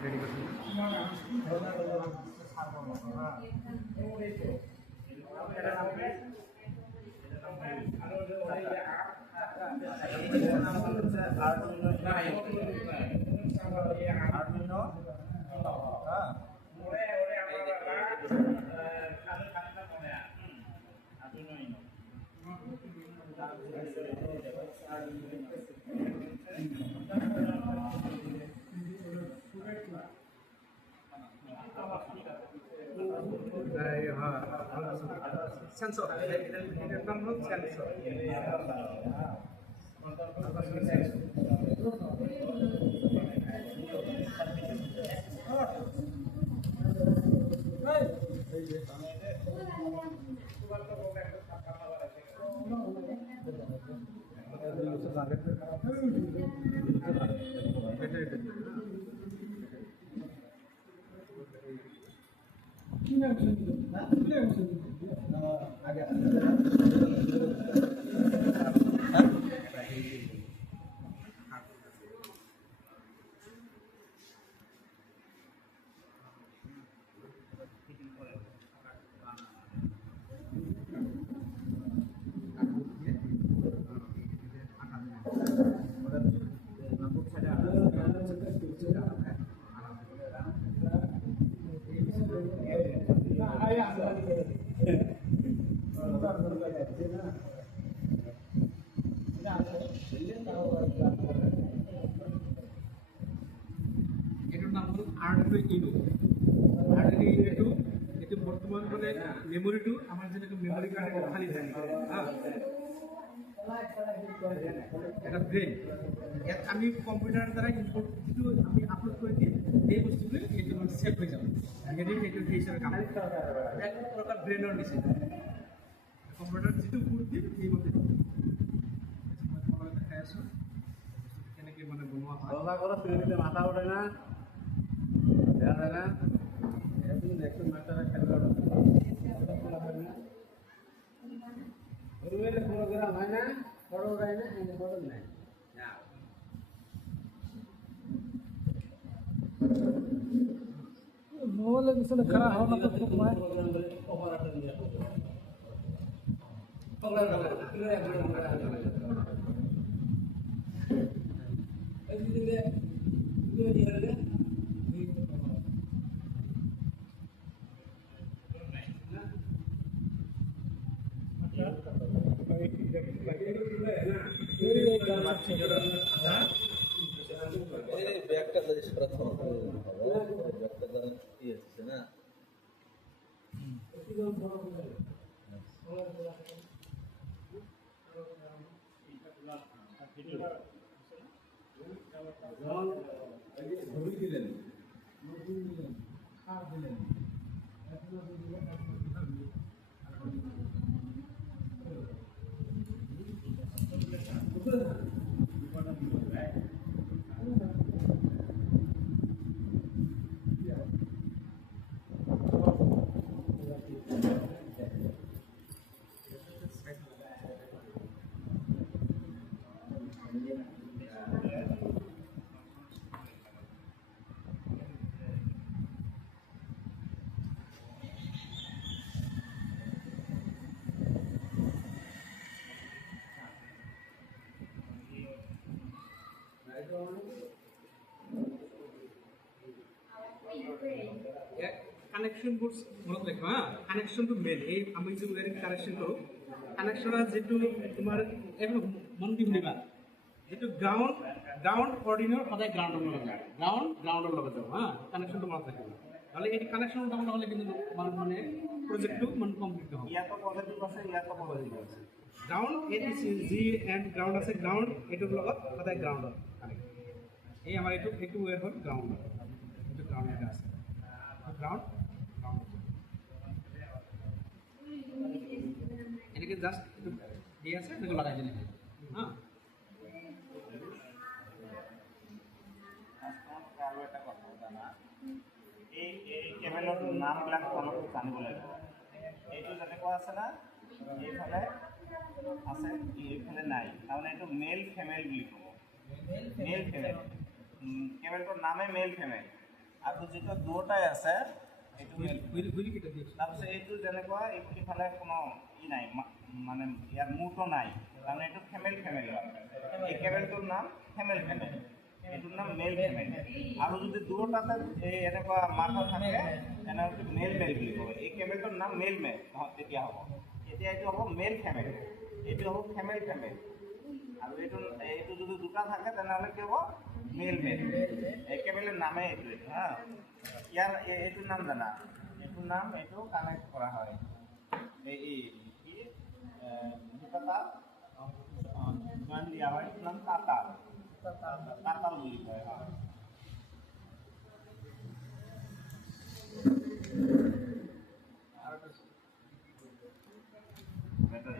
Ready করছেন sensor. Itu namanya sensor. এটার নাম হল আর্ডুইনো আর্ডুইনো এটা বর্তমান মানে মেমোরি টু আমার যেটা মেমোরি কার্ডে খালি থাকে হ্যাঁ এটা ব্রেন আমি কম্পিউটার দ্বারা ইনপুট কিছু আমি আপলোড করে দিই এই বস্তুগুলো এটা মানে সেভ হয়ে যাবে এটি এটা হিসাবে কাম এক প্রকার ব্রেনের নিচে কম্পিউটার যেটু পুট দিই এই মধ্যে কেনেকে মানে বনোৱা হয় দরজা করে ফিরে মাথা ওঠে না দেখা যায় না এরকম দেখুন মাথাটা খেলে রুমের প্রোগ্রাম হয় না বড় হয় না বড় নাই মোবাইলের পিছনে খারাপ হওয়া না তো খুব নয় ব্যাগটা যদি প্রথম ব্যাগটা ধরেন কি হচ্ছে না কানেকশন বোর্ডস মনত রাখো হ্যাঁ কানেকশন টু মেন এই আমি যে কানেকশন করো কানেকশনটা যেটু তোমার এখন মন দি শুনিবা যেটু গ্রাউন্ড অর্ডিনার সদায় গ্ৰাউন্ডৰ লগত যায় গ্ৰাউন্ডৰ লগত যাব হ্যাঁ কানেকশনটো মনত ৰাখিবা তাহলে এই কানেকশনটা নহলে কিন্তু মানে প্রজেক্টটো মানে কমপ্লিট নহব ইয়াতো পজিটিভ আছে ইয়াতো পজিটিভ আছে গ্রাউন্ড জি এন্ড গ্রাউন্ড আছে গ্রাউন্ড এটোৰ লগত সদায় গ্ৰাউন্ডৰ কানেক্ট এই আমাৰ এইটো ওয়ে হ'ল গ্ৰাউন্ড এইটো গ্ৰাউন্ড এটা আছে গ্ৰাউন্ড এনেকে জাস্ট দিয়ে আছে এনেকে লাগাই দিলে হ্যাঁ আৰু এটা কথা জানা এই কেবলৰ নামবিলাক তোমালোকে জানিব লাগিব এইটো যেনেকুৱা আছে না এইফালে আছে এইফালে নাই তাৰমানে এইটো মেল ফিমেল বুলি ক'ব মেল ফিমেল কেবলটোৰ নামে মেল ফিমেল আৰু যিটো দুয়োটাই আছে এইটো মেল হুইল কেইটা দিয়ক তাৰপিছত এইটো যেনেকুৱা এইফালে কোনো নাই মানে ইয়াৰ মূৰটো নাই তাৰমানে এইটো ফেমেল এই কেমেলটোৰ নাম ফেমেল এইটোৰ নাম মেল ফেমেল আৰু যদি দুয়োটাতে এই এনেকুৱা মাথা থাকে তেনেহ'লে মেল বুলি ক'ব এই কেমেলটোৰ নাম মেল তেতিয়া হ'ব এতিয়া এইটো হ'ব মেল ফেমেল এইটো হ'ব ফেমেল আৰু এইটো যদি দুটা থাকে তেনেহ'লে কি হ'ব মেল একেবাৰে নামে এইটো হা ইয়াৰ এইটোৰ নাম জানা এইটোৰ নাম এইটো কানেক্ট কৰা হয় এই কি দুটা জইন দিয়া হয় এইটোৰ নাম তাতাল বুলি কয়